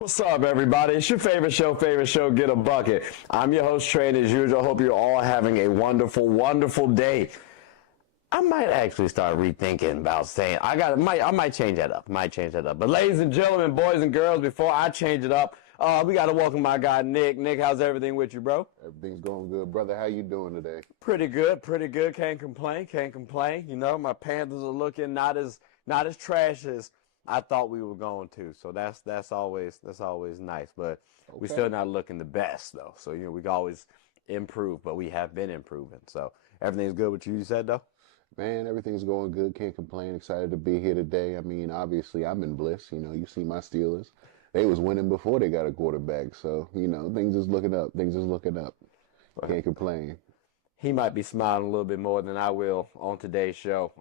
What's up, everybody? It's your favorite show, Get a Bucket. I'm your host, Trey, and as usual, I hope you're all having a wonderful, wonderful day. I might actually start rethinking about saying, I might change that up, But ladies and gentlemen, boys and girls, before I change it up, we got to welcome my guy, Nick. Nick, how's everything with you, bro? Everything's going good, brother. How you doing today? Pretty good. Can't complain. You know, my Panthers are looking not as trash as I thought we were going to. So that's always nice. But we're still not looking the best though. So we can always improve, but we have been improving. So everything's good with you said though? Man, everything's going good. Can't complain. Excited to be here today. I mean, obviously, I'm in bliss. You see my Steelers. They was winning before they got a quarterback. So, things is looking up. Can't complain. He might be smiling a little bit more than I will on today's show.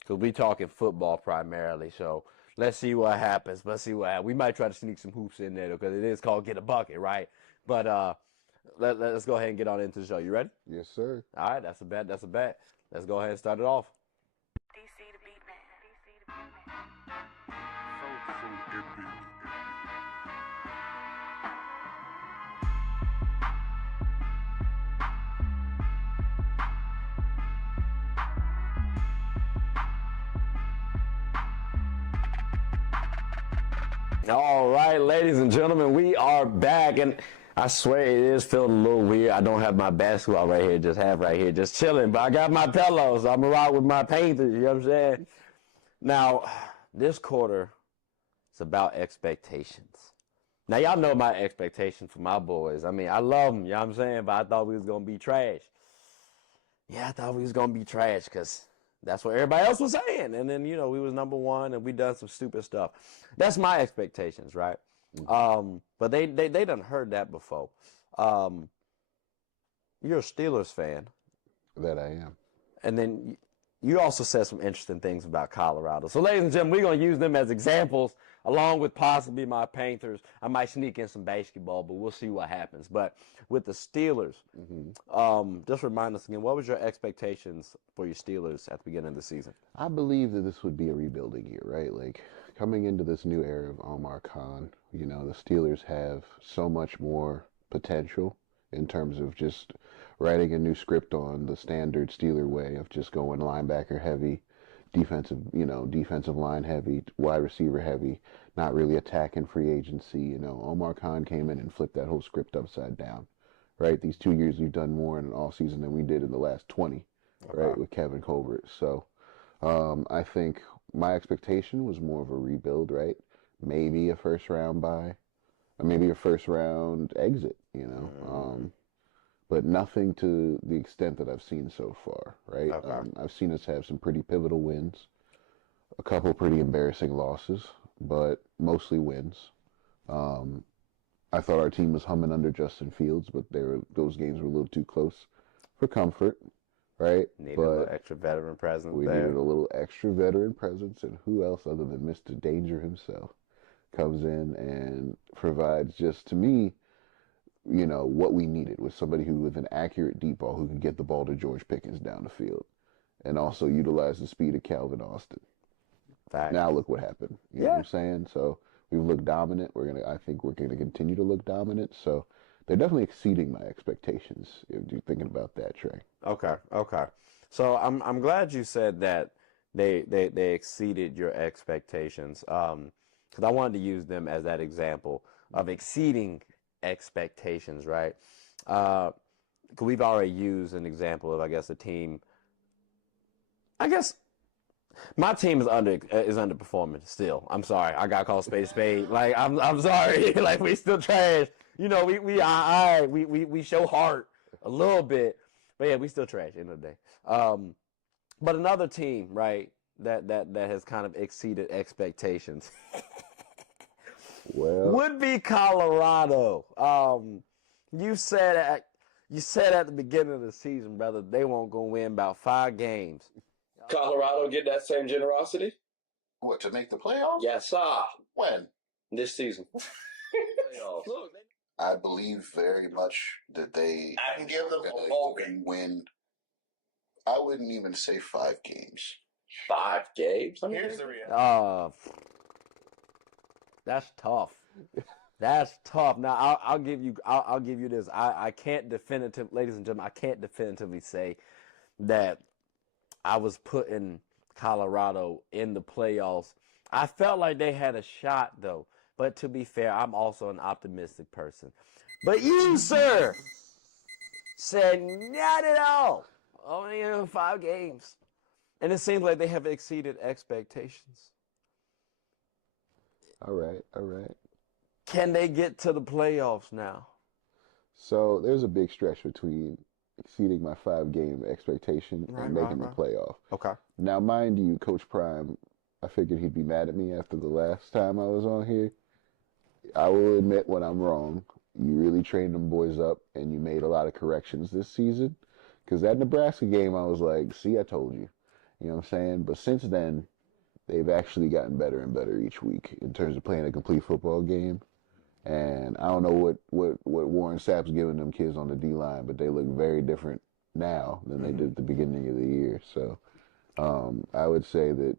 Because we talking football primarily. So let's see what happens. We might try to sneak some hoops in there because it is called Get a Bucket, right? But let's go ahead and get on into the show. You ready? Yes, sir. All right, that's a bet. Let's go ahead and start it off. DC the beat man. So epic. All right, ladies and gentlemen, we are back, and I swear it is feeling a little weird. I don't have my basketball right here, just chilling, but I got my pillows. I'm around with my Panthers, you know what I'm saying? Now, this quarter is about expectations. Now, y'all know my expectations for my boys. I mean, I love them, you know what I'm saying, but I thought we was going to be trash. Yeah, I thought we was going to be trash because that's what everybody else was saying. And then, we was number one and we done some stupid stuff. That's my expectations, right? Mm-hmm. But they done heard that before. You're a Steelers fan. That I am. And then you also said some interesting things about Colorado. So, ladies and gentlemen, we're going to use them as examples, along with possibly my Panthers. I might sneak in some basketball, but we'll see what happens. But with the Steelers, just remind us again, what was your expectations for your Steelers at the beginning of the season? I believe that this would be a rebuilding year, right? Like, coming into this new era of Omar Khan, the Steelers have so much more potential in terms of just writing a new script on the standard Steeler way of just going linebacker heavy, defensive line heavy, wide receiver heavy, not really attacking free agency. Omar Khan came in and flipped that whole script upside down, right? These 2 years we've done more in an off season than we did in the last 20, right, with Kevin Colbert. So I think my expectation was more of a rebuild, right? Maybe a first round bye, or maybe a first round exit, but nothing to the extent that I've seen so far, right? Okay. I've seen us have some pretty pivotal wins, a couple pretty embarrassing losses, but mostly wins. I thought our team was humming under Justin Fields, but those games were a little too close for comfort, right? Needed a little extra veteran presence. We needed a little extra veteran presence, and who else other than Mr. Danger himself comes in and provides, just to me, what we needed was somebody who, with an accurate deep ball, who could get the ball to George Pickens down the field and also utilize the speed of Calvin Austin. Fact. Now look what happened. You know what I'm saying? So we've looked dominant. I think we're gonna continue to look dominant. So they're definitely exceeding my expectations. If you're thinking about that, Trey. Okay. So I'm glad you said that they exceeded your expectations. Because I wanted to use them as that example of exceeding expectations, right? Because we've already used an example of, I guess, a team. I guess my team is underperforming still. I'm sorry, I got called spade a spade. Like I'm sorry, like we still trash. We show heart a little bit, but yeah, we still trash at the end of the day. But another team, right, that has kind of exceeded expectations. Well, would be Colorado. You said at the beginning of the season, brother, they won't go win about 5 games. Colorado get that same generosity? What, to make the playoffs? Yes, sir. When? This season. Look, I believe very much that they I can give them a Hogan. win. I wouldn't even say 5 games. 5 games? Here's the reality. That's tough. That's tough. Now I'll give you this. I can't ladies and gentlemen, I can't definitively say that I was putting Colorado in the playoffs. I felt like they had a shot though. But to be fair, I'm also an optimistic person. But you, sir, said not at all. Only in 5 games. And it seems like they have exceeded expectations. All right. Can they get to the playoffs now? So there's a big stretch between exceeding my 5-game expectation and making the playoff. Okay. Now, mind you, Coach Prime, I figured he'd be mad at me after the last time I was on here. I will admit when I'm wrong. You really trained them boys up, and you made a lot of corrections this season. Because that Nebraska game, I was like, see, I told you. You know what I'm saying? But since then, they've actually gotten better and better each week in terms of playing a complete football game. And I don't know what Warren Sapp's giving them kids on the D-line, but they look very different now than they did at the beginning of the year. So I would say that,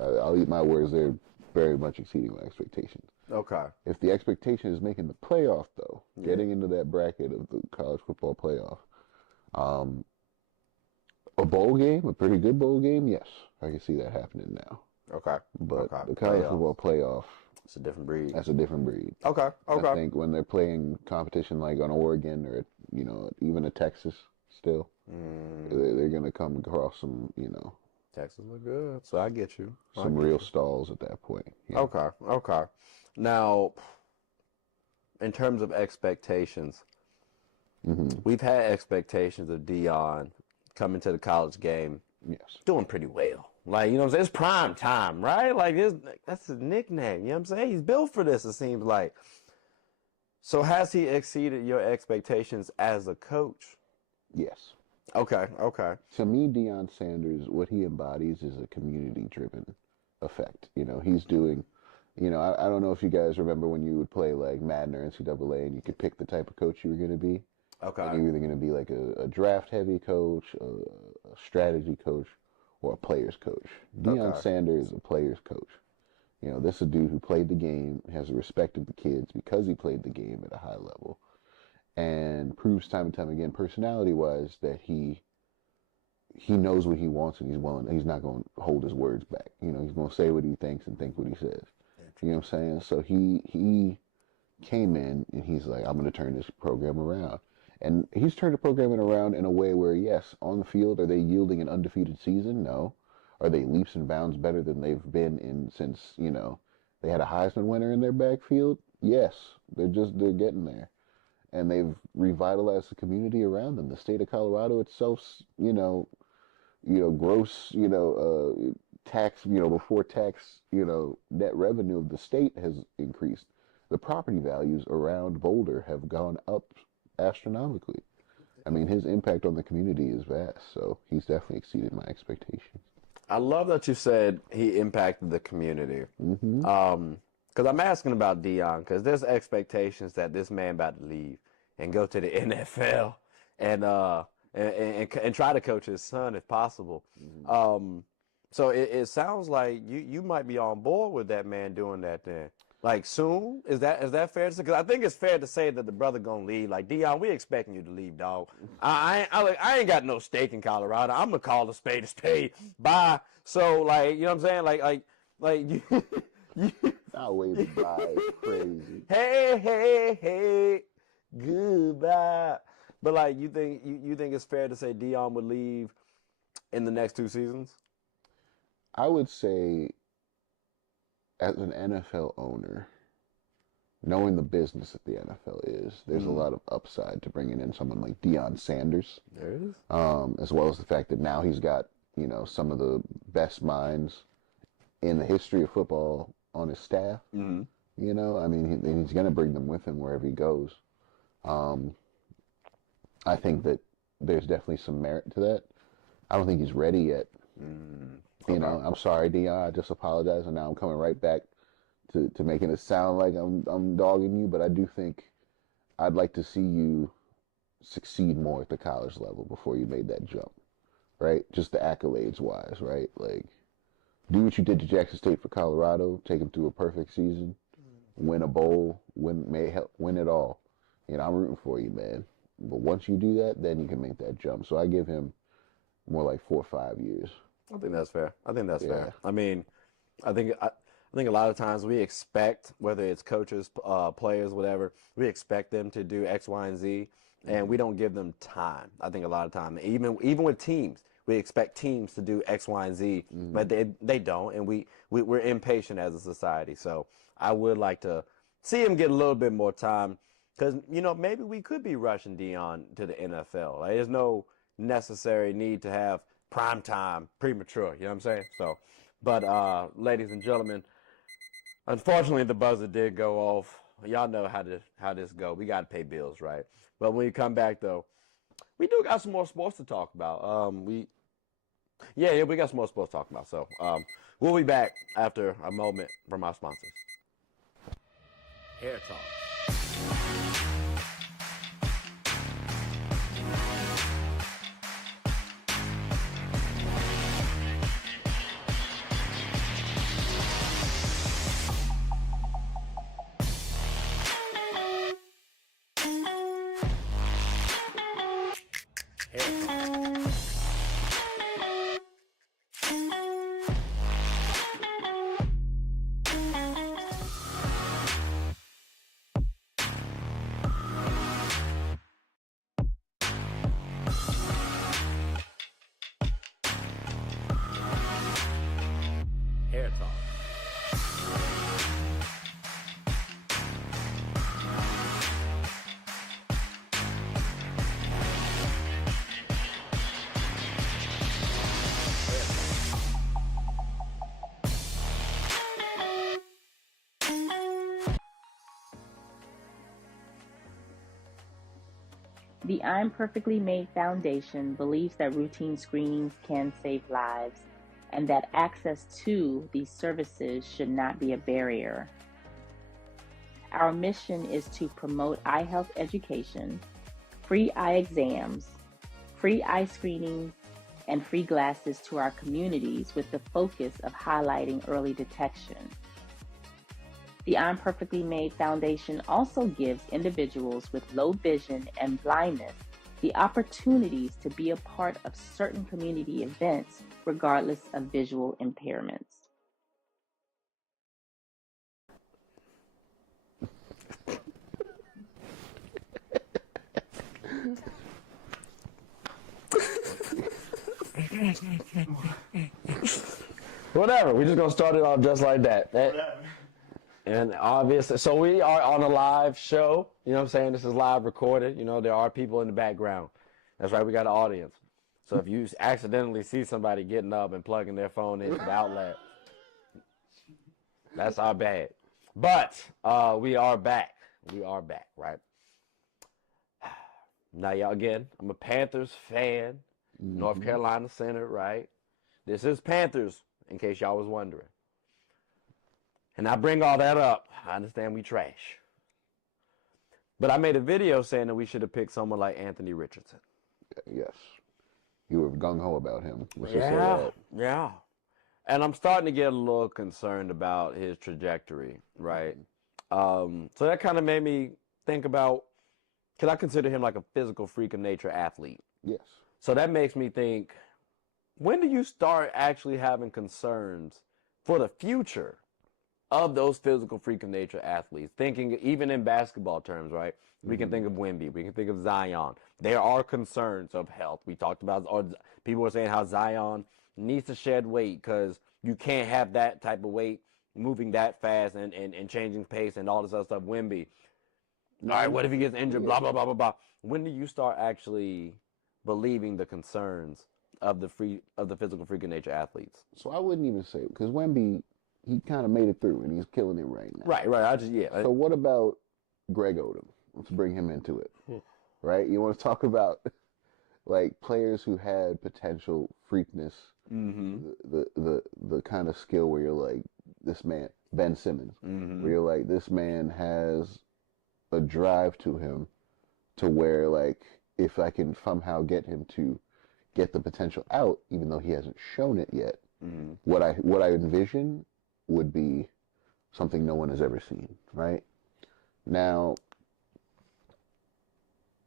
I'll eat my words, they're very much exceeding my expectations. Okay. If the expectation is making the playoff, though, getting into that bracket of the college football playoff, a bowl game, a pretty good bowl game, yes, I can see that happening now. Okay. But the college football playoff, it's a different breed. That's a different breed. Okay. I think when they're playing competition like on Oregon or even a Texas, still, they're gonna come across some Texas look good, so I get you. Some real stalls at that point. Yeah. Okay. Now, in terms of expectations, we've had expectations of Deion coming to the college game, doing pretty well. Like, you know what I'm saying? It's prime time, right? Like, that's his nickname. You know what I'm saying? He's built for this, it seems like. So has he exceeded your expectations as a coach? Yes. Okay. To me, Deion Sanders, what he embodies is a community-driven effect. He's doing, I don't know if you guys remember when you would play like Madden or NCAA and you could pick the type of coach you were going to be. Okay. And you're either going to be like a draft-heavy coach, a strategy coach, or a player's coach. Deion Sanders is a player's coach. This is a dude who played the game, has the respect of the kids because he played the game at a high level, and proves time and time again, personality-wise, that he knows what he wants and he's not going to hold his words back. He's going to say what he thinks and think what he says. You know what I'm saying? So he came in and he's like, I'm going to turn this program around. And he's turned the program around in a way where, yes, on the field, are they yielding an undefeated season? No. Are they leaps and bounds better than they've been in since, they had a Heisman winner in their backfield? Yes. They're getting there. And they've revitalized the community around them. The state of Colorado itself, gross, tax, before tax, net revenue of the state has increased. The property values around Boulder have gone up astronomically. I mean, his impact on the community is vast, so he's definitely exceeded my expectations. I love that you said he impacted the community. Because I'm asking about Deion, because there's expectations that this man about to leave and go to the NFL and try to coach his son if possible. So it sounds like you might be on board with that man doing that then. Like soon? Is that fair to say? Because I think it's fair to say that the brother gonna leave. Like, Deion, we expecting you to leave, dog. I ain't got no stake in Colorado. I'm gonna call a spade. Bye. So, like, you know what I'm saying? Like you I'll wave bye. It's crazy. Hey, goodbye. But like, you think it's fair to say Deion would leave in the next 2 seasons? I would say, as an NFL owner, knowing the business that the NFL is, there's a lot of upside to bringing in someone like Deion Sanders. There is. As well as the fact that now he's got, some of the best minds in the history of football on his staff. I mean, he's going to bring them with him wherever he goes. I think that there's definitely some merit to that. I don't think he's ready yet. I'm sorry, Deion. I just apologize, and now I'm coming right back to making it sound like I'm dogging you. But I do think I'd like to see you succeed more at the college level before you made that jump, right? Just the accolades wise, right? Like, do what you did to Jackson State for Colorado, take them through a perfect season, win a bowl, win it all. You know, I'm rooting for you, man. But once you do that, then you can make that jump. So I give him more like 4 or 5 years. I think that's fair. Fair. I mean, I think a lot of times we expect, whether it's coaches, players, whatever, we expect them to do X, Y, and Z, and we don't give them time. I think a lot of time, even with teams, we expect teams to do X, Y, and Z, but they don't, and we're impatient as a society. So I would like to see him get a little bit more time, because maybe we could be rushing Dion to the NFL. Like, there's no necessary need to have prime time premature. You know what I'm saying? So, but ladies and gentlemen, unfortunately the buzzer did go off. Y'all know how this go. We got to pay bills, right? But when we come back though, we do got some more sports to talk about. We got some more sports to talk about. So we'll be back after a moment from our sponsors. Hair Talk. Hair Talk. The I'm Perfectly Made Foundation believes that routine screenings can save lives and that access to these services should not be a barrier. Our mission is to promote eye health education, free eye exams, free eye screenings, and free glasses to our communities with the focus of highlighting early detection. The I'm Perfectly Made Foundation also gives individuals with low vision and blindness the opportunities to be a part of certain community events regardless of visual impairments. Whatever. We're just gonna start it off just like that. And obviously, so we are on a live show. You know what I'm saying? This is live recorded. There are people in the background. That's right. We got an audience. So if you accidentally see somebody getting up and plugging their phone into the outlet, that's our bad. But we are back. We are back, right? Now, y'all, again, I'm a Panthers fan. North Carolina Center, right? This is Panthers, in case y'all was wondering. And I bring all that up. I understand we trash. But I made a video saying that we should have picked someone like Anthony Richardson. Yes. You were gung-ho about him. Let's just say that. Yeah. And I'm starting to get a little concerned about his trajectory, right? So that kind of made me think about, because I consider him like a physical freak of nature athlete. Yes. So that makes me think, when do you start actually having concerns for the future of those physical freak of nature athletes? Thinking even in basketball terms, right? We can think of Wemby. We can think of Zion. There are concerns of health. We talked about, or people were saying how Zion needs to shed weight because you can't have that type of weight moving that fast and changing pace and all this other stuff. Wemby. All right, what if he gets injured? Blah, blah, blah, blah, blah. When do you start actually believing the concerns of the physical freak of nature athletes? So I wouldn't even say, because Wemby, he kind of made it through, and he's killing it right now. Right. So what about Greg Odom? Let's bring him into it, right? You want to talk about like players who had potential freakness, the kind of skill where you're like, this man, Ben Simmons, where you're like, this man has a drive to him, to where like, if I can somehow get him to get the potential out, even though he hasn't shown it yet, what I envision would be something no one has ever seen, right? Now,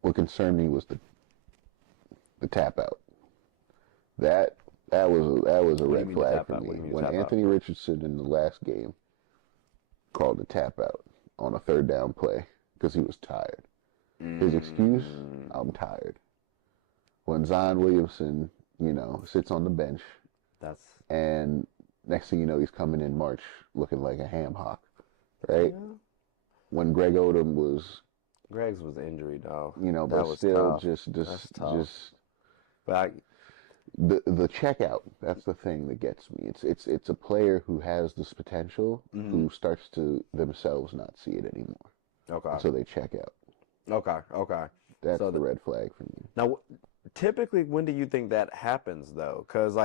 what concerned me was the tap out. That was a What do you red mean flag tap for out? What me. do you mean When tap out? Anthony Richardson in the last game called a tap out on a third down play because he was tired. His excuse, I'm tired. When Zion Williamson, sits on the bench That's and next thing you know, he's coming in March looking like a ham hock, right? yeah. When Greg Odom was, Greg's was injury, though. but That was still tough. That's tough. just But the checkout. That's the thing that gets me. It's a player who has this potential who starts to themselves not see it anymore, okay, so they check out. okay. That's So the red flag for me. Now, typically, when do you think that happens, though? Because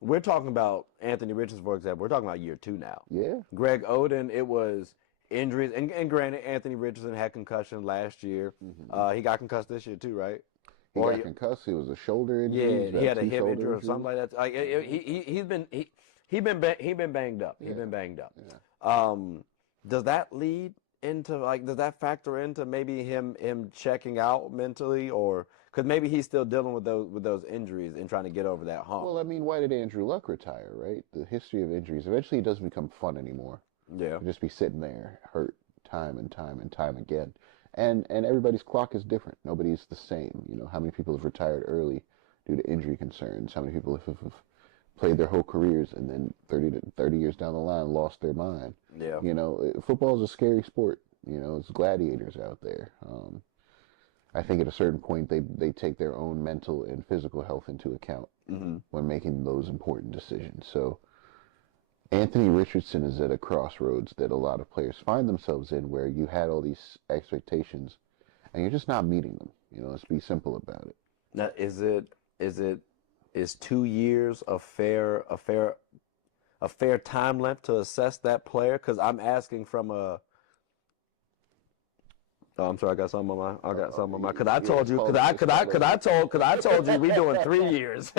we're talking about Anthony Richardson, for example. We're talking about year 2 now. Yeah. Greg Oden, it was injuries, and granted, Anthony Richardson had concussion last year. He got concussed this year too, right? He got concussed. It was a shoulder injury. Yeah, he had a hip injury or something like that. Like he's been banged up. He's been banged up. Yeah. Does that lead into does that factor into maybe him checking out mentally, or because maybe he's still dealing with those injuries and trying to get over that hump? Well, I mean, why did Andrew Luck retire, right? The history of injuries. Eventually, it doesn't become fun anymore. Yeah. You'll just be sitting there hurt time and time and time again. And everybody's clock is different. Nobody's the same. How many people have retired early due to injury concerns? How many people have played their whole careers and then 30 years down the line lost their mind? Yeah. Football is a scary sport. It's gladiators out there. I think at a certain point they take their own mental and physical health into account when making those important decisions. So Anthony Richardson is at a crossroads that a lot of players find themselves in, where you had all these expectations and you're just not meeting them. Let's be simple about it. Now, is 2 years a fair time length to assess that player? Because I'm asking from a. Oh, I'm sorry. I got something on my. Because I told you. Because I told you we doing 3 years.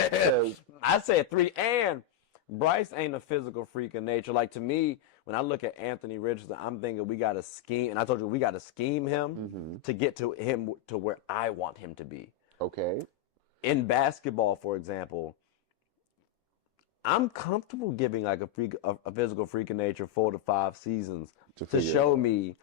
I said 3, and Bryce ain't a physical freak of nature. Like, to me, when I look at Anthony Richardson, I'm thinking we got to scheme, and I told you we got to scheme him to get to him to where I want him to be. Okay. In basketball, for example, I'm comfortable giving like a physical freak of nature 4 to 5 seasons to show me,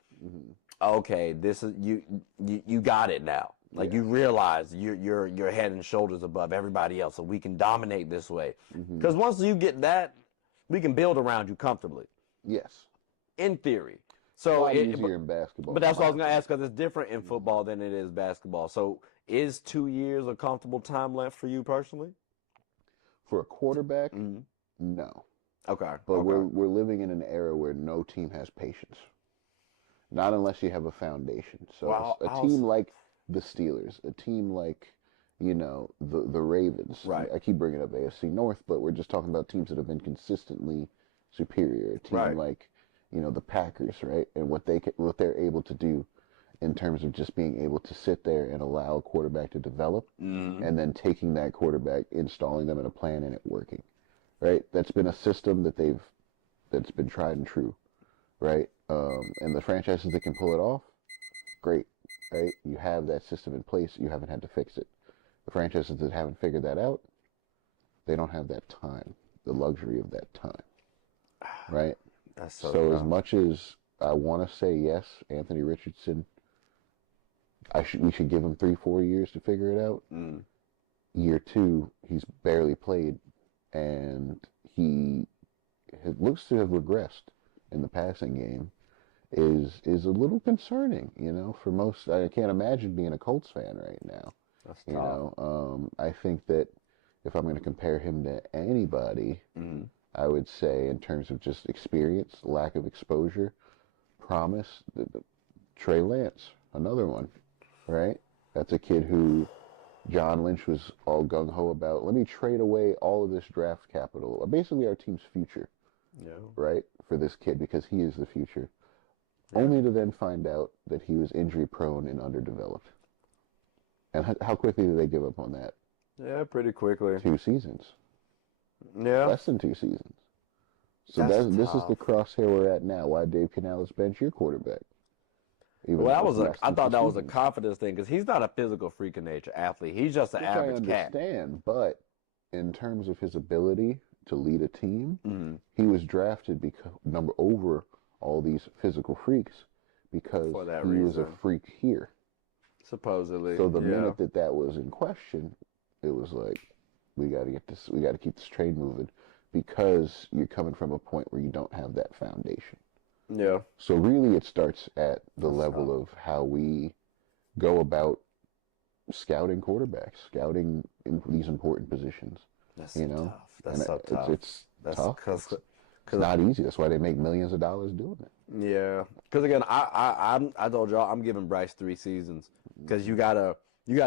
okay, this is you got it now. Like you realize you're head and shoulders above everybody else, so we can dominate this way. Because once you get that, we can build around you comfortably. Yes. In theory. So a lot easier in basketball. But that's what I was going to ask, because it's different in football than it is basketball. So is 2 years a comfortable time length for you personally? For a quarterback, no. Okay. But we're living in an era where no team has patience. Not unless you have a foundation. So a team like the Steelers, a team like, the Ravens. Right. I keep bringing up AFC North, but we're just talking about teams that have been consistently superior. A team like, the Packers, right? And what they're able to do in terms of just being able to sit there and allow a quarterback to develop, and then taking that quarterback, installing them in a plan, and it working, right? That's been a system that's been tried and true, right? And the franchises that can pull it off, great, right? You have that system in place. You haven't had to fix it. The franchises that haven't figured that out, they don't have that time, the luxury of that time, right? That's so as much as I want to say yes, Anthony Richardson, we should give him 3-4 years to figure it out. Year 2, he's barely played, and he looks to have regressed in the passing game. Is a little concerning, for most. I can't imagine being a Colts fan right now. That's tough. I think that if I'm going to compare him to anybody, I would say in terms of just experience, lack of exposure, promise, Trey Lance, another one, right? That's a kid who John Lynch was all gung-ho about. Let me trade away all of this draft capital, basically our team's future, right, for this kid, because he is the future, only to then find out that he was injury-prone and underdeveloped. And how quickly did they give up on that? Yeah, pretty quickly. 2 seasons. Yeah. Less than 2 seasons. So this is the crosshair we're at now. Why Dave Canales bench your quarterback? Well, I thought that was a confidence thing because he's not a physical freak of nature athlete. He's just an average cat. I understand, but in terms of his ability to lead a team, he was drafted over all these physical freaks because he was a freak here. Supposedly. So the minute that was in question, it was like, we got to keep this train moving because you're coming from a point where you don't have that foundation. Yeah. So really it starts at the level of how we go about scouting quarterbacks, scouting in these important positions. That's tough. That's so tough. It's tough. It's not easy. That's why they make millions of dollars doing it. Yeah. Because again, I told y'all I'm giving Bryce 3 seasons because you gotta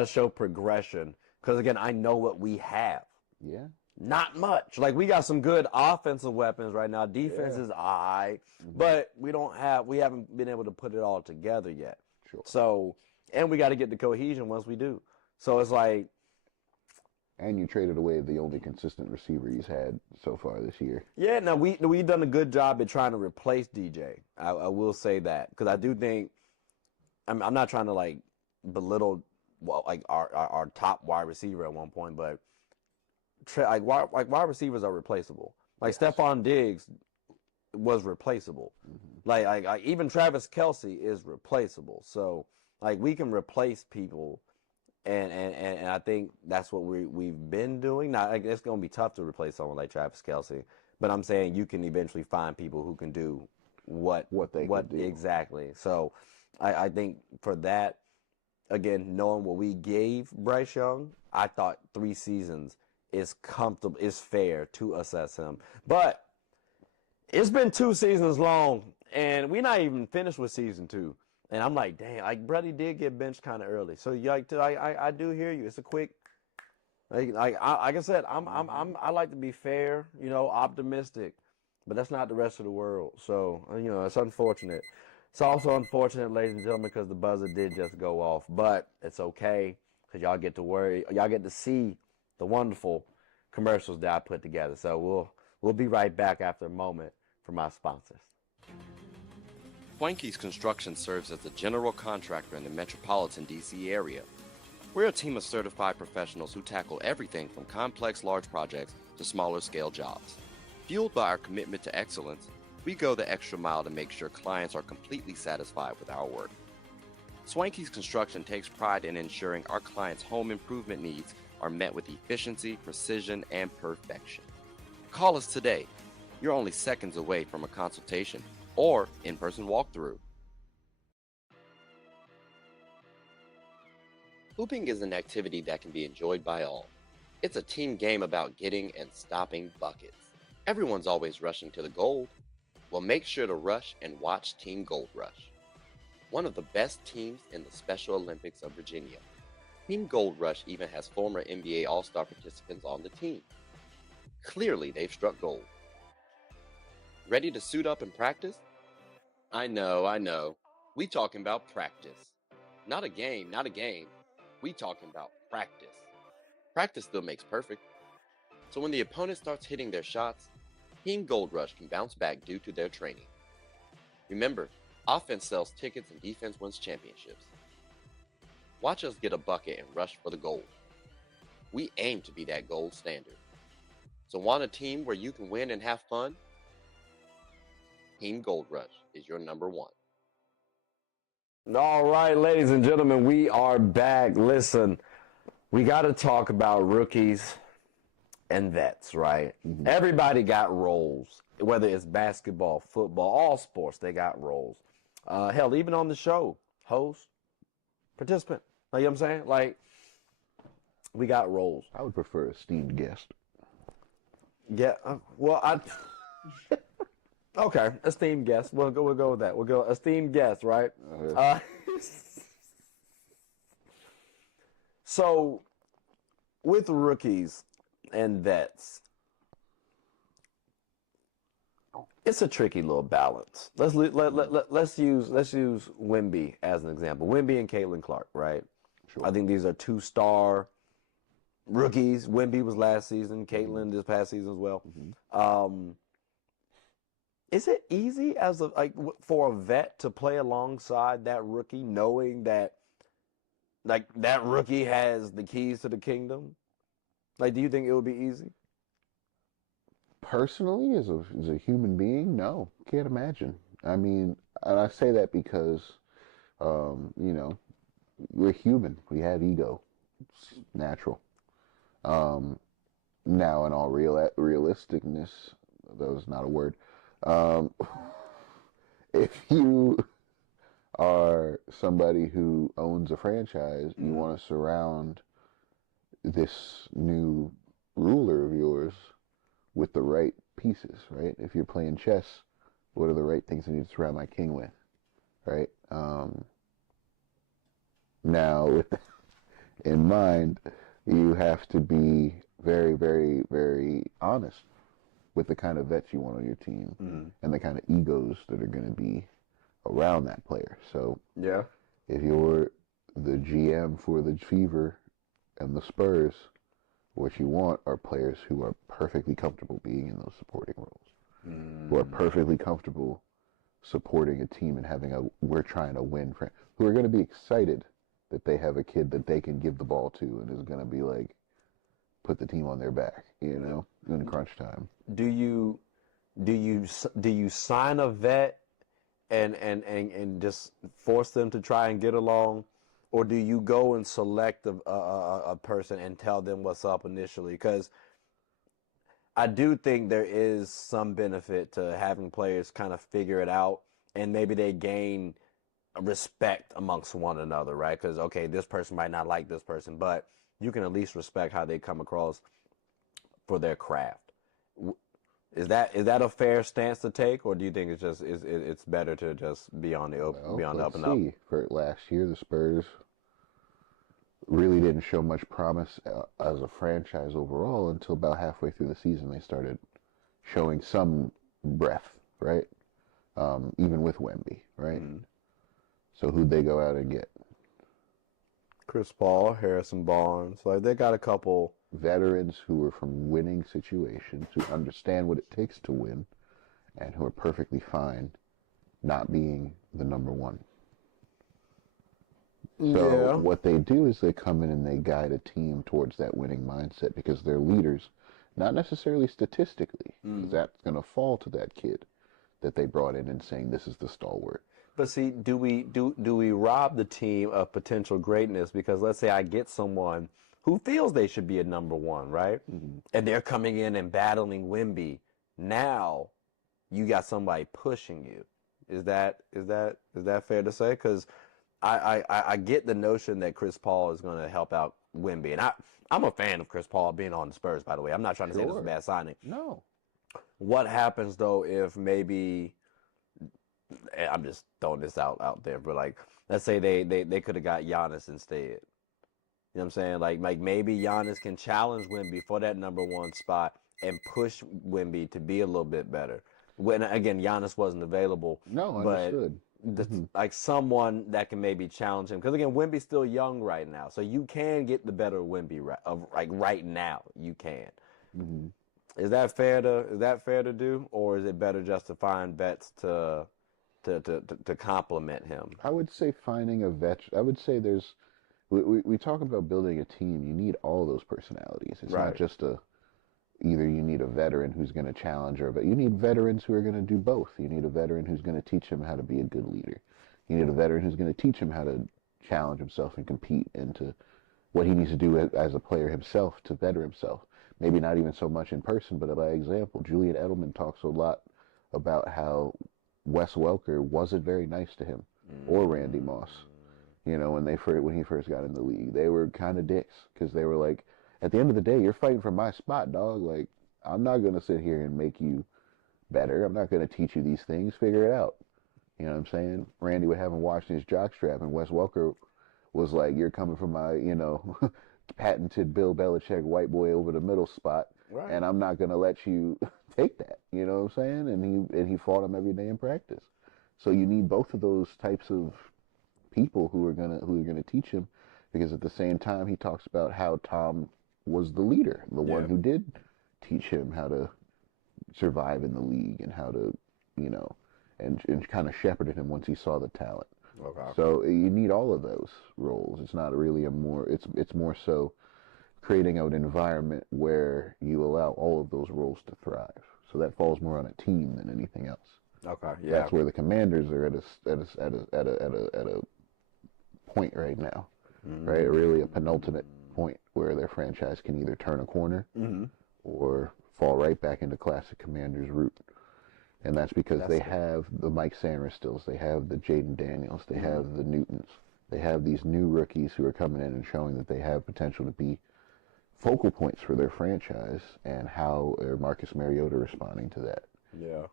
show progression. Because again, I know what we have. Yeah. Not much. Like we got some good offensive weapons right now. Defense is alright, but we haven't been able to put it all together yet. Sure. So, and we got to get the cohesion once we do. So it's like. And you traded away the only consistent receiver he's had so far this year. Yeah, no, we done a good job at trying to replace DJ. I will say that because I do think I'm not trying to like belittle like our top wide receiver at one point, but wide receivers are replaceable. Like Stephon Diggs was replaceable. Like even Travis Kelce is replaceable. So like we can replace people. And I think that's what we've been doing. Now, it's going to be tough to replace someone like Travis Kelce, but I'm saying you can eventually find people who can do what they can do. Exactly. So I think for that, again, knowing what we gave Bryce Young, I thought 3 seasons is comfortable, is fair to assess him. But it's been 2 seasons long, and we're not even finished with season 2. And I'm like, dang, like Brady did get benched kind of early. So I do hear you. It's a quick, like I said, I like to be fair, optimistic, but that's not the rest of the world. So it's unfortunate. It's also unfortunate, ladies and gentlemen, because the buzzer did just go off, but it's okay because y'all get to see the wonderful commercials that I put together. So we'll be right back after a moment from our sponsors. Swanky's Construction serves as a general contractor in the metropolitan D.C. area. We're a team of certified professionals who tackle everything from complex large projects to smaller scale jobs. Fueled by our commitment to excellence, we go the extra mile to make sure clients are completely satisfied with our work. Swanky's Construction takes pride in ensuring our clients' home improvement needs are met with efficiency, precision, and perfection. Call us today. You're only seconds away from a consultation or in-person walkthrough. Hooping is an activity that can be enjoyed by all. It's a team game about getting and stopping buckets. Everyone's always rushing to the gold. Well, make sure to rush and watch Team Gold Rush, one of the best teams in the Special Olympics of Virginia. Team Gold Rush even has former NBA All-Star participants on the team. Clearly, they've struck gold. Ready to suit up and practice? I know. We talking about practice. Not a game. We talking about practice. Practice still makes perfect. So when the opponent starts hitting their shots, Team Gold Rush can bounce back due to their training. Remember, offense sells tickets and defense wins championships. Watch us get a bucket and rush for the gold. We aim to be that gold standard. So want a team where you can win and have fun? Team Gold Rush is your number one. All right, ladies and gentlemen, we are back. Listen, we got to talk about rookies and vets, right? Everybody got roles, whether it's basketball, football, all sports, they got roles. Hell, even on the show, host, participant, you know what I'm saying? Like, we got roles. I would prefer esteemed guest. Yeah, okay, esteemed guest. We'll go with that. We'll go esteemed guest, right? So, with rookies and vets, it's a tricky little balance. Let's use Wemby as an example. Wemby and Caitlin Clark, right? Sure. I think these are 2-star rookies. Wemby was last season. Caitlin this past season as well. Is it easy as for a vet to play alongside that rookie, knowing that that rookie has the keys to the kingdom? Like, do you think it would be easy? Personally, as a human being, no, can't imagine. I mean, and I say that because, you know, we're human. We have ego. It's natural. Now, in all realisticness, that was not a word. Um, if you are somebody who owns a franchise, you want to surround this new ruler of yours with the right pieces, right? If you're playing chess, what are the right things I need to surround my king with, right? Now, with that in mind, you have to be very, very, very honest with the kind of vets you want on your team and the kind of egos that are going to be around that player. So, Yeah. if you're the GM for the Fever and the Spurs, what you want are players who are perfectly comfortable being in those supporting roles, who are perfectly comfortable supporting a team and having we're trying to win, who are going to be excited that they have a kid that they can give the ball to and is going to be like, put the team on their back, you know, in crunch time. Do you sign a vet and just force them to try and get along, or do you go and select a person and tell them what's up initially? Because I do think there is some benefit to having players kind of figure it out, and maybe they gain respect amongst one another, right? Because, okay, this person might not like this person, but you can at least respect how they come across for their craft. Is that a fair stance to take, or do you think it's better to just be on the open, be on the up and up? For last year, the Spurs really didn't show much promise as a franchise overall until about halfway through the season. They started showing some breath, right? Even with Wemby, right? So who'd they go out and get? Chris Paul, Harrison Barnes. Like, they got a couple veterans who are from winning situations, who understand what it takes to win, and who are perfectly fine not being the number one. So what they do is they come in and they guide a team towards that winning mindset because they're leaders, not necessarily statistically, because that's going to fall to that kid that they brought in and saying this is the stalwart. But see, do we rob the team of potential greatness? Because let's say I get someone who feels they should be a number one, right? And they're coming in and battling Wemby. Now you got somebody pushing you. Is that fair to say? Because I get the notion that Chris Paul is going to help out Wemby, and I'm a fan of Chris Paul being on the Spurs. By the way, I'm not trying to say this is a bad signing. No. What happens though if maybe? I'm just throwing this out there, but like, let's say they could have got Giannis instead. You know what I'm saying? Like maybe Giannis can challenge Wemby for that number one spot and push Wemby to be a little bit better. When again, Giannis wasn't available. No, understood. Like someone that can maybe challenge him, because again, Wemby's still young right now, so you can get the better Wemby right now. You can. Is that fair to do, or is it better just to find vets to complement him? I would say finding a vet. I would say we talk about building a team. You need all those personalities. It's not just either you need a veteran who's going to challenge but you need veterans who are going to do both. You need a veteran who's going to teach him how to be a good leader. You need a veteran who's going to teach him how to challenge himself and compete into what he needs to do as a player himself to better himself. Maybe not even so much in person, but by example. Julian Edelman talks a lot about how Wes Welker wasn't very nice to him, or Randy Moss. You know, when he first got in the league, they were kind of dicks because they were like, at the end of the day, you're fighting for my spot, dog. Like, I'm not gonna sit here and make you better. I'm not gonna teach you these things. Figure it out. You know what I'm saying? Randy would have him watching his jockstrap, and Wes Welker was like, "You're coming for my, patented Bill Belichick white boy over the middle spot, and I'm not gonna let you take that." You know what I'm saying? And he fought him every day in practice. So you need both of those types of people who are gonna teach him, because at the same time he talks about how Tom was the leader, the one who did teach him how to survive in the league and how to, you know, and kind of shepherded him once he saw the talent. Okay. So you need all of those roles. It's not really it's more so creating an environment where you allow all of those roles to thrive. So that falls more on a team than anything else. Okay. Yeah. That's where the Commanders are at a point right now, right? Really a penultimate point where their franchise can either turn a corner or fall right back into classic Commanders route. And that's because they have the Mike Sainristills, they have the Jaden Daniels, they have the Newtons, they have these new rookies who are coming in and showing that they have potential to be focal points for their franchise. And how are Marcus Mariota responding to that? Yeah.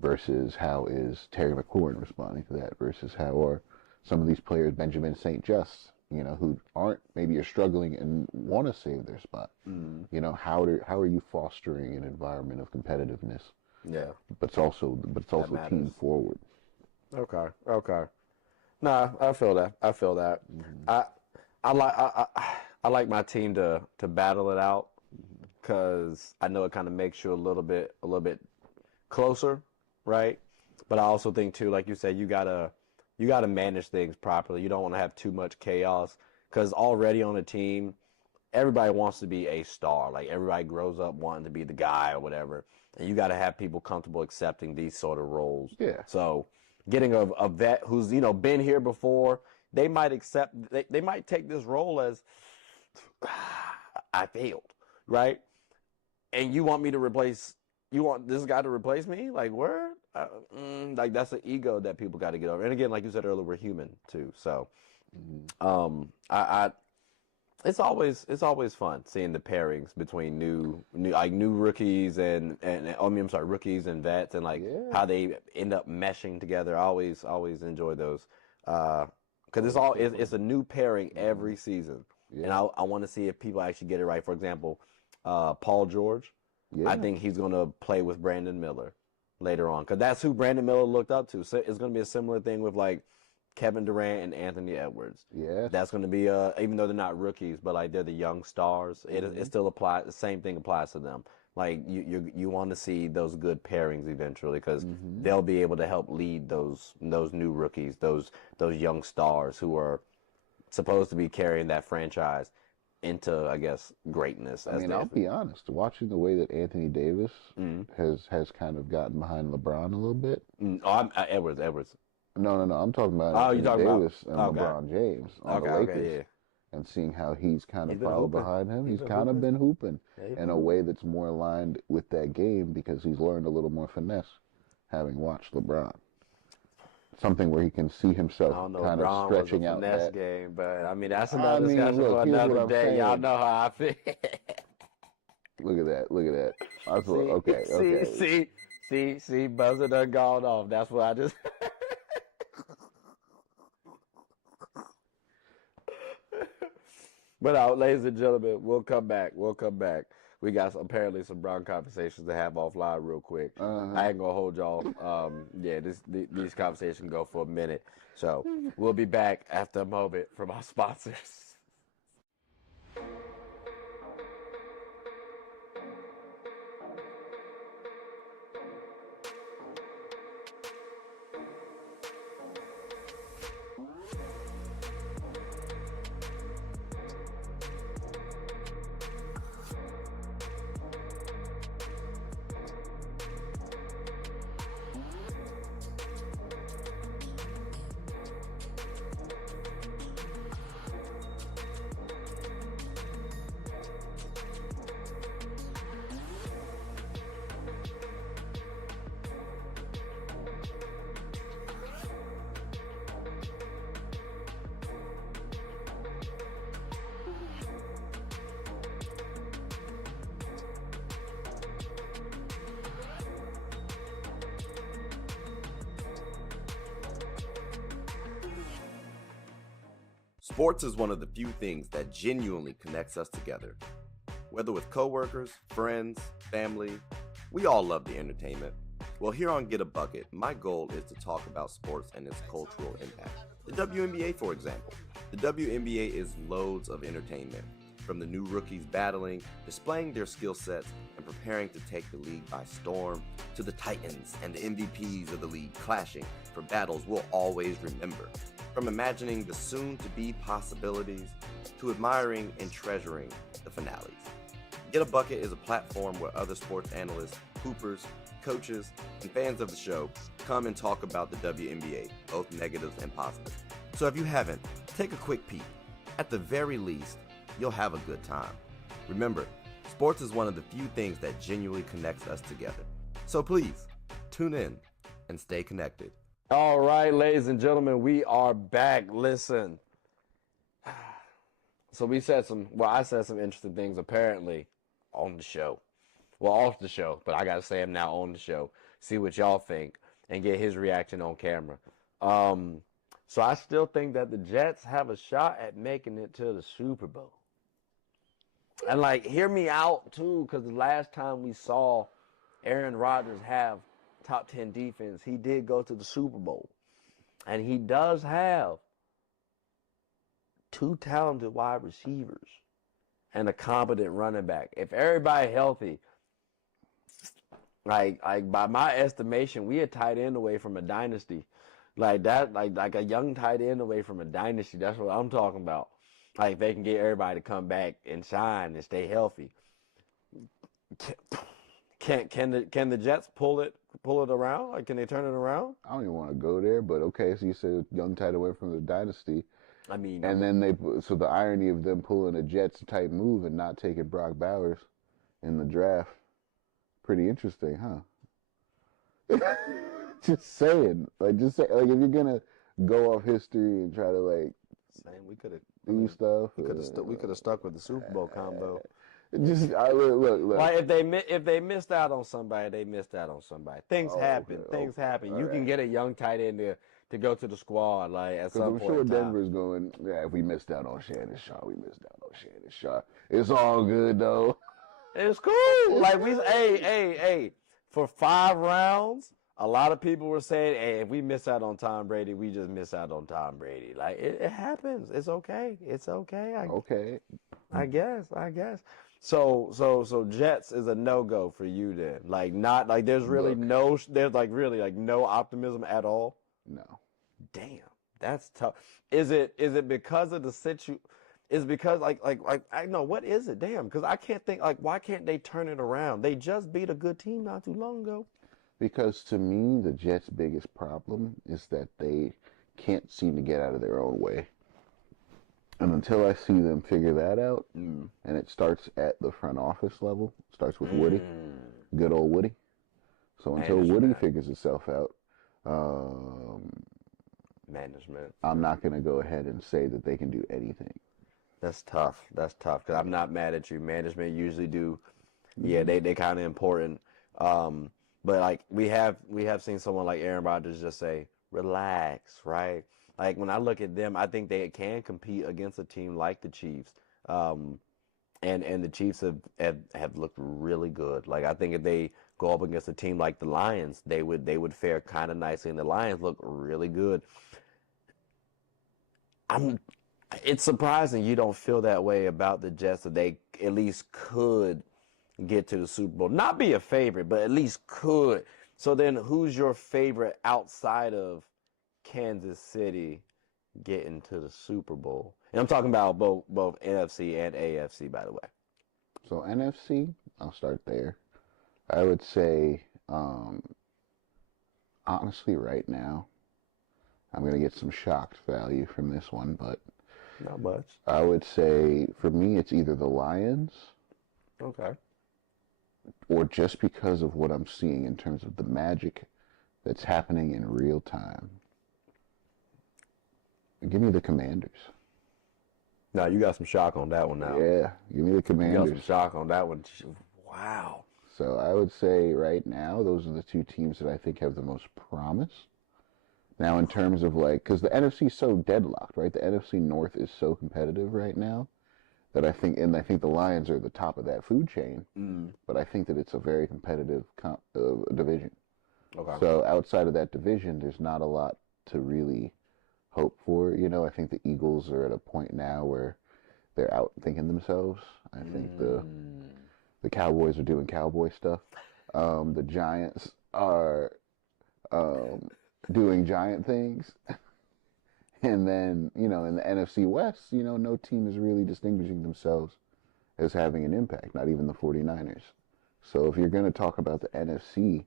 Versus how is Terry McLaurin responding to that? Versus how are some of these players, Benjamin St. Just, you know, who maybe are struggling and want to save their spot. You know, how are you fostering an environment of competitiveness? Yeah. But it's also team forward. Okay. Nah, I feel that. I like my team to battle it out, because I know it kind of makes you a little bit closer, right? But I also think too, like you said, you gotta manage things properly. You don't want to have too much chaos, because already on a team, everybody wants to be a star. Like, everybody grows up wanting to be the guy or whatever, and you got to have people comfortable accepting these sort of roles. Yeah. So getting a vet who's, you know, been here before, they might accept. They might take this role as I failed, right? And you want this guy to replace me? Like, where? Like, that's an ego that people got to get over. And again, like you said earlier, we're human too. So, it's always fun seeing the pairings between new rookies and rookies and vets, and like how they end up meshing together. I always enjoy those, because it's a new pairing every season, and I want to see if people actually get it right. For example, Paul George. I think he's going to play with Brandon Miller later on, because that's who Brandon Miller looked up to. So it's going to be a similar thing with like Kevin Durant and Anthony Edwards. Yeah, that's going to be even though they're not rookies, but like they're the young stars. It still applies. The same thing applies to them. Like you want to see those good pairings eventually, because they'll be able to help lead those new rookies, those young stars who are supposed to be carrying that franchise into, I guess, greatness. I mean, I'll be honest. Watching the way that Anthony Davis has kind of gotten behind LeBron a little bit. Edwards. No. I'm talking about Anthony Davis and LeBron James on the Lakers, and seeing how he's kind of followed behind him. He's kind of been hooping in a way that's more aligned with that game, because he's learned a little more finesse having watched LeBron. Something where he can see himself kind of stretching out that game, but I mean, that's another discussion for another day. Y'all know how I feel. Look at that. I feel, okay. See, buzzer done gone off. That's what I just. But ladies and gentlemen, we'll come back. We got apparently some Brown conversations to have offline real quick. I ain't gonna hold y'all. These conversations go for a minute. So we'll be back after a moment from our sponsors. Sports is one of the few things that genuinely connects us together. Whether with coworkers, friends, family, we all love the entertainment. Well, here on Get a Bucket, my goal is to talk about sports and its cultural impact. The WNBA, for example. The WNBA is loads of entertainment. From the new rookies battling, displaying their skill sets, and preparing to take the league by storm, to the Titans and the MVPs of the league clashing for battles we'll always remember. From imagining the soon-to-be possibilities, to admiring and treasuring the finales. Get a Bucket is a platform where other sports analysts, hoopers, coaches, and fans of the show come and talk about the WNBA, both negatives and positives. So if you haven't, take a quick peek. At the very least, you'll have a good time. Remember, sports is one of the few things that genuinely connects us together. So please, tune in and stay connected. All right, ladies and gentlemen, we are back. Listen. So I said some interesting things apparently on the show. Well, off the show, but I got to say them now on the show. See what y'all think and get his reaction on camera. So I still think that the Jets have a shot at making it to the Super Bowl. And, like, hear me out, too, because the last time we saw Aaron Rodgers have top 10 defense, he did go to the Super Bowl. And he does have 2 talented wide receivers and a competent running back. If everybody healthy, like by my estimation, we a tight end away from a dynasty. Like that, like a young tight end away from a dynasty. That's what I'm talking about. Like they can get everybody to come back and shine and stay healthy. Can the Jets pull it around? Like, can they turn it around? I don't even want to go there, but okay. So you said young tight away from the dynasty. I mean, and then so the irony of them pulling a Jets type move and not taking Brock Bowers in the draft, pretty interesting, huh? Just saying, like if you're gonna go off history and try to we could have do stuff, we could have stuck with the Super Bowl combo. Look. Like if they missed out on somebody, they missed out on somebody. Things happen. Things happen. You can get a young tight end to go to the squad, like at some point. I'm sure Denver's going, if we missed out on Shannon Sharp, we missed out on Shannon Sharp. It's all good though. It's cool. Like hey, for 5 rounds, a lot of people were saying, hey, if we miss out on Tom Brady, we just miss out on Tom Brady. Like it happens. It's okay. It's okay. Okay. I guess. So Jets is a no-go for you then. Like not like there's really no optimism at all. No. Damn, that's tough. Is it because of the situ? Is it because like I know what is it? Damn, because I can't think why can't they turn it around? They just beat a good team not too long ago. Because to me, the Jets' biggest problem is that they can't seem to get out of their own way. And until I see them figure that out, and it starts at the front office level, starts with Woody, good old Woody. So until Woody figures itself out, management, I'm not going to go ahead and say that they can do anything. That's tough. Because I'm not mad at you. Management usually do. Yeah, they kind of important. But like we have seen someone like Aaron Rodgers just say, relax, right? Like when I look at them, I think they can compete against a team like the Chiefs. And the Chiefs have looked really good. Like I think if they go up against a team like the Lions, they would fare kind of nicely, and the Lions look really good. It's surprising you don't feel that way about the Jets, that they at least could get to the Super Bowl. Not be a favorite, but at least could. So then who's your favorite outside of Kansas City getting to the Super Bowl? And I'm talking about both NFC and AFC, by the way. So NFC, I'll start there. I would say, honestly, right now, I'm going to get some shocked value from this one, but not much. I would say, for me, it's either the Lions. Okay. Or just because of what I'm seeing in terms of the magic that's happening in real time. Give me the Commanders. No, you got some shock on that one now. Yeah, give me the Commanders. You got some shock on that one. Wow. So I would say right now, those are the 2 teams that I think have the most promise. Now, in terms of because the NFC is so deadlocked, right? The NFC North is so competitive right now that I think the Lions are at the top of that food chain. But I think that it's a very competitive division. Okay. So outside of that division, there's not a lot to really hope for. I think the Eagles are at a point now where they're out thinking themselves. I think the Cowboys are doing cowboy stuff. The Giants are doing giant things. And then, in the NFC West, no team is really distinguishing themselves as having an impact, not even the 49ers. So if you're going to talk about the NFC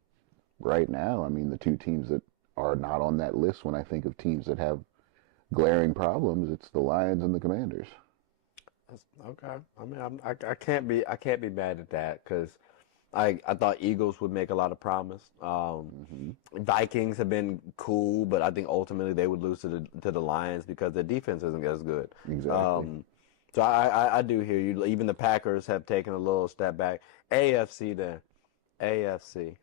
right now, I mean, the two teams that are not on that list when I think of teams that have glaring problems, it's the Lions and the Commanders. Okay. I mean, I can't be mad at that because I thought Eagles would make a lot of promise. Vikings have been cool, but I think ultimately they would lose to the Lions because their defense isn't as good. Exactly. So I do hear you. Even the Packers have taken a little step back. AFC then. AFC.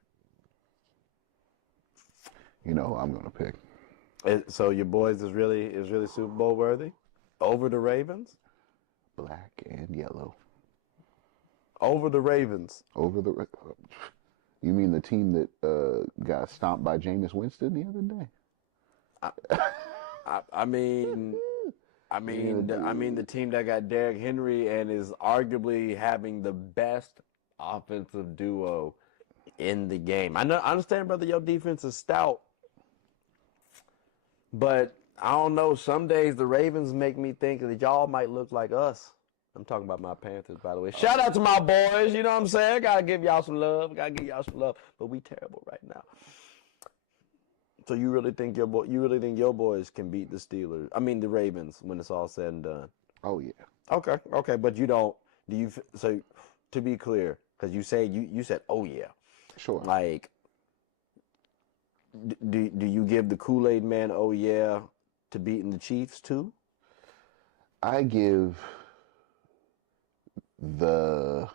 I'm going to pick. So your boys is really Super Bowl worthy? Over the Ravens? Black and yellow. Over the Ravens. You mean the team that got stomped by Jameis Winston the other day? I mean the team that got Derrick Henry and is arguably having the best offensive duo in the game. I understand, brother, your defense is stout, but I don't know. Some days the Ravens make me think that y'all might look like us. I'm talking about my Panthers, by the way. Shout out to my boys. You know what I'm saying? Gotta give y'all some love. But we terrible right now. So you really think your boys can beat the Steelers? I mean the Ravens when it's all said and done. Oh yeah. Okay. But you don't. Do you? So to be clear, because you said oh yeah. Sure. Like, do you give the Kool-Aid man oh yeah to beating the Chiefs too? I give the.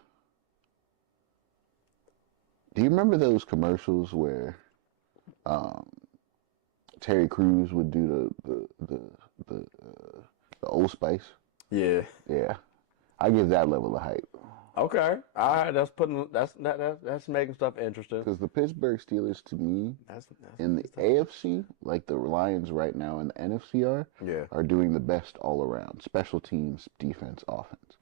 Do you remember those commercials where Terry Crews would do the Old Spice? Yeah. Yeah. I give that level of hype. Okay. All right. That's making stuff interesting. Because the Pittsburgh Steelers, to me, in the AFC, like the Lions right now in the NFC are doing the best all around. Special teams, defense, offense.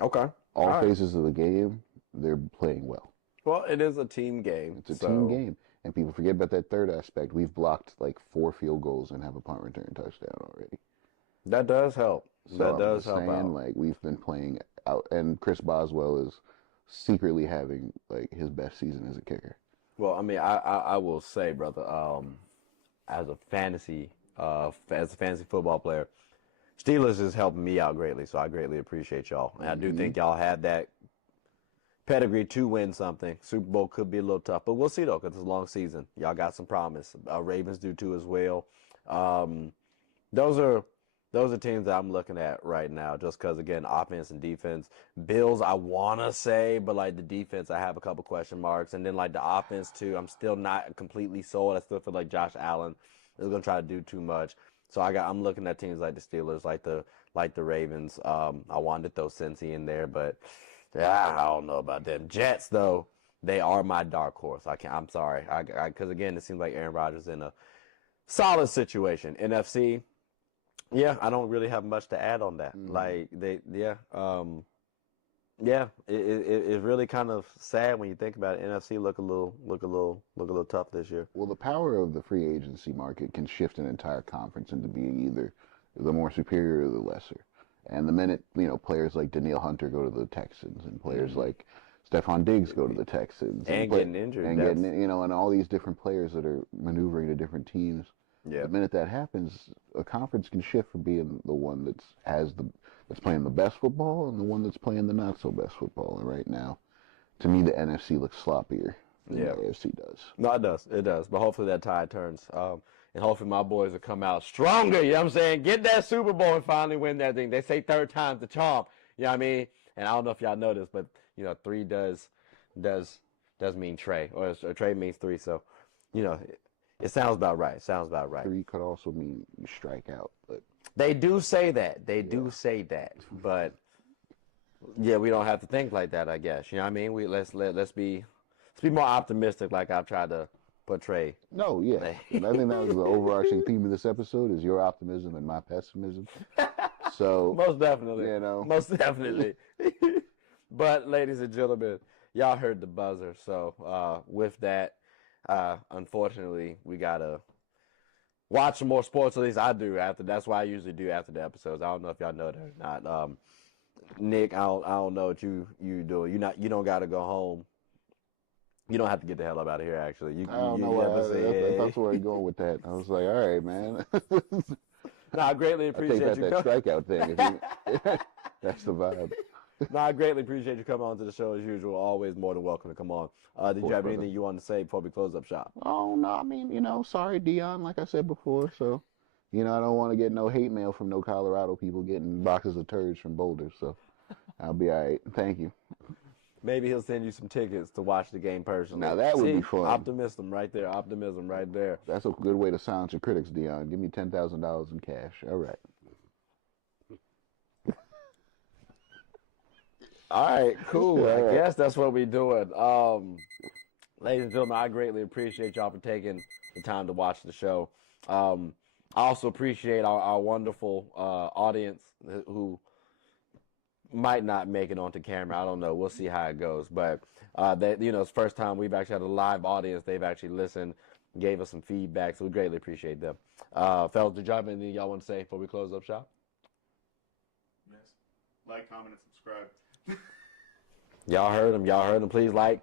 Okay. All phases of the game, they're playing well. Well, it is a team game. It's a team game. And people forget about that third aspect. We've blocked like 4 field goals and have a punt return touchdown already. That does help. So that does help saying, out. Like, we've been playing out, and Chris Boswell is secretly having like his best season as a kicker. Well, I mean, I will say, brother, as a fantasy football player, Steelers is helping me out greatly, so I greatly appreciate y'all. And I do think y'all have that pedigree to win something. Super Bowl could be a little tough, but we'll see though, because it's a long season. Y'all got some promise. Ravens do too as well. Those are teams that I'm looking at right now, just because, again, offense and defense. Bills, I want to say, but, like, the defense, I have a couple question marks. And then, like, the offense, too, I'm still not completely sold. I still feel like Josh Allen is going to try to do too much. So I'm looking at teams like the Steelers, like the Ravens. I wanted to throw Cincy in there, but I don't know about them. Jets, though, they are my dark horse. I'm sorry. Because, again, it seems like Aaron Rodgers in a solid situation. NFC, yeah, I don't really have much to add on that. Like it's really kind of sad when you think about it. NFC look a little tough this year. Well, the power of the free agency market can shift an entire conference into being either the more superior or the lesser. And the minute players like Danielle Hunter go to the Texans, and players like Stephon Diggs go to the Texans, and getting injured, and all these different players that are maneuvering to different teams. Yeah. The minute that happens, a conference can shift from being the one that's playing the best football and the one that's playing the not so best football. And right now, to me, the NFC looks sloppier than the AFC does. No, it does. But hopefully that tide turns. And hopefully my boys will come out stronger. You know what I'm saying? Get that Super Bowl and finally win that thing. They say third time's the charm. You know what I mean? And I don't know if y'all know this, but 3 does mean Trey, or Trey means 3. So, it sounds about right. 3 could also mean you strike out, but they do say that. But yeah, we don't have to think like that, I guess. You know what I mean? Let's be more optimistic, like I've tried to portray. No, yeah. And I think that was the overarching theme of this episode: is your optimism and my pessimism. So Most definitely. you know. Most definitely. But ladies and gentlemen, y'all heard the buzzer. So with that, unfortunately, we gotta watch some more sports. At least I do after. That's why I usually do after the episodes. I don't know if y'all know that or not. Nick, I don't know what you do. You don't gotta go home. You don't have to get the hell up out of here. Actually, I don't know why. That's where you're going with that. I was like, all right, man. No, I greatly appreciate I think you. that strikeout thing. That's the vibe. No, I greatly appreciate you coming on to the show as usual. Always more than welcome to come on. Did you have anything you wanted to say before we close up shop? Oh no, I mean, sorry, Dion. Like I said before, so I don't want to get no hate mail from no Colorado people getting boxes of turds from Boulder. So I'll be all right. Thank you. Maybe he'll send you some tickets to watch the game personally. Now that would be fun. Optimism right there. Optimism right there. That's a good way to silence your critics, Dion. Give me $10,000 in cash. All right. All right, cool. All I right. guess that's what we're doing. Ladies and gentlemen, I greatly appreciate y'all for taking the time to watch the show. I also appreciate our wonderful audience who might not make it onto camera. I don't know. We'll see how it goes. But it's the first time we've actually had a live audience. They've actually listened, gave us some feedback, so we greatly appreciate them. Fellas, did you have anything y'all want to say before we close up shop? Yes. Like, comment, and subscribe. Y'all heard them. Y'all heard them. Please like,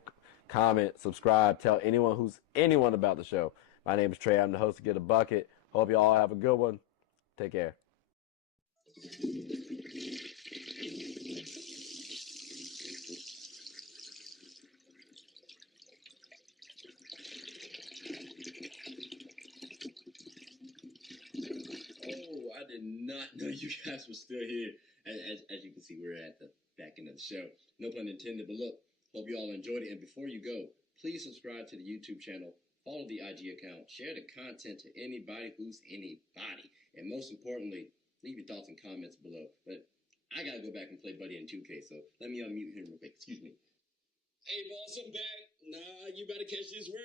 comment, subscribe. Tell anyone about the show. My name is Trey. I'm the host of Get a Bucket. Hope you all have a good one. Take care. Oh, I did not know you guys were still here. As you can see, we're at the back end of the show. No pun intended, but look, hope you all enjoyed it. And before you go, please subscribe to the YouTube channel, follow the IG account, share the content to anybody who's anybody. And most importantly, leave your thoughts and comments below. But I got to go back and play Buddy in 2K, so let me unmute him real quick. Excuse me. Hey, boss, I'm back. Nah, you better catch this word.